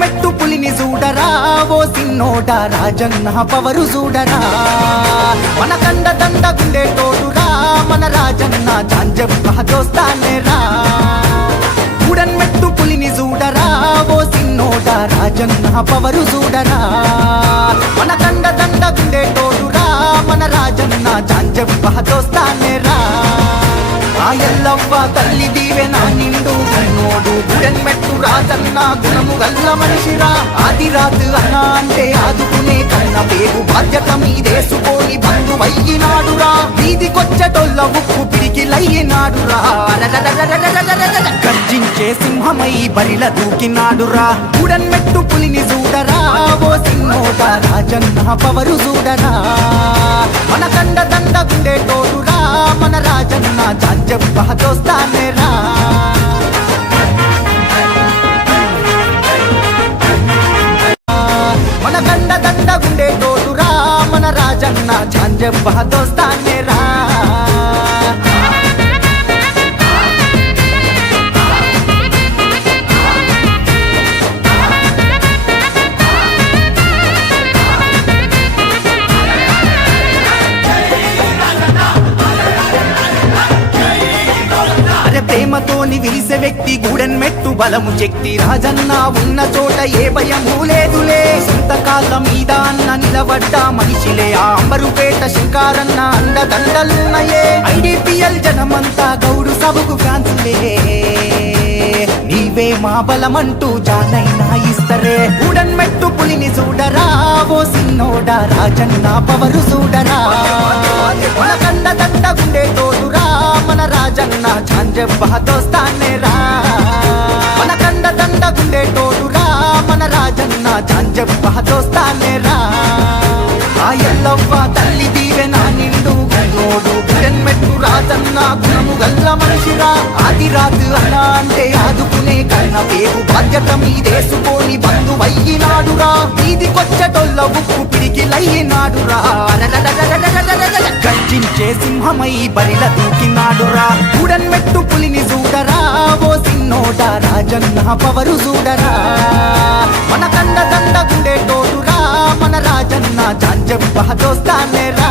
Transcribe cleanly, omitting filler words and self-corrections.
మెట్టు పులిని చూడరా ఓ సిన్నోడా రాజన్న పవరు చూడరా మన కండ దండ గుండె తోడురా మన రాజన్న జాంజబ్బ దోస్తానేరా మెట్టు పులిని చూడరా ఓ సిన్నోడా రాజన్న పవరు చూడరా మన కండ దండ గుండె తోడురా మన రాజన్న జాంజబ్బ దోస్తానేరా ఆ ఎల్లవ్వ తల్లి దీవెన నిండు కన్నోడు మెట్టు రాజన్న గుణము గల్ల మనిషిరా ఆది రాజు అన్న అంటే ఆదుకునే కన్న పేరు బాధ్యత మీదేసుకొని బంధువయ్యినాడురా వీధికొచ్చటొల్ల ఉప్పు పిడికిలయ్యినాడురా గర్జించే సింహమై బరిల దూకినాడురా మెట్టు పులిని చూడరా ఓ సిన్నోడా రాజన్న పవరు చూడరా మన కండ దండ గుండె తోడురా మన రాజన్న జాంజబ్బ దోస్తానేరా మన కండ దండ గుండె తోడురా మన రాజన్న జాంజబ్బ దోస్తానేరా ప్రేమతోని విరిసే వ్యక్తి మెట్టు బలము శక్తి రాజన్న ఉన్న చోట ఏ భయము లేదులే సొంతకాళ్ళ మీద అన్న నిలబడ్డ మనిషిలే ఆ అంబరుపేట శంకారన్న అండదండలున్నాయే ఐడిపిఎల్ జనమంతా గౌడు సభకు ఫ్యాన్సులే నీవే మా బలమంటూ జానైనా ఇస్తరే మెట్టు పులిని చూడరా ఓ సిన్నోడా రాజన్న పవరు చూడరా మన కండ దండ గుండె తోడురా మన రాజన్న జాంజబ్బ దోస్తానేరా మన కండ దండ గుండె తోడురా మన రాజన్న జాంజబ్బ దోస్తానేరా ఆ ఎల్లవ్వ తల్లి దీవెన నిండు గన్నోడు మెట్టు రాజన్న గుణము గల్ల మనిషిరా ఆది రాజు అన్న అంటే ఆదుకునే కన్న పేరు బాధ్యత మీదేసుకొని బంధువయ్యినాడురా వీధికొచ్చటొల్ల ఉప్పు పిడికిలయ్యినాడురా గర్జించే సింహమై బరిల దూకినాడురా మెట్టు పులిని చూడరా ఓ సిన్నోడా రాజన్న పవరు చూడరా మన కండ దండ గుండె తోడురా మన రాజన్న జాంజబ్బ దోస్తానేరా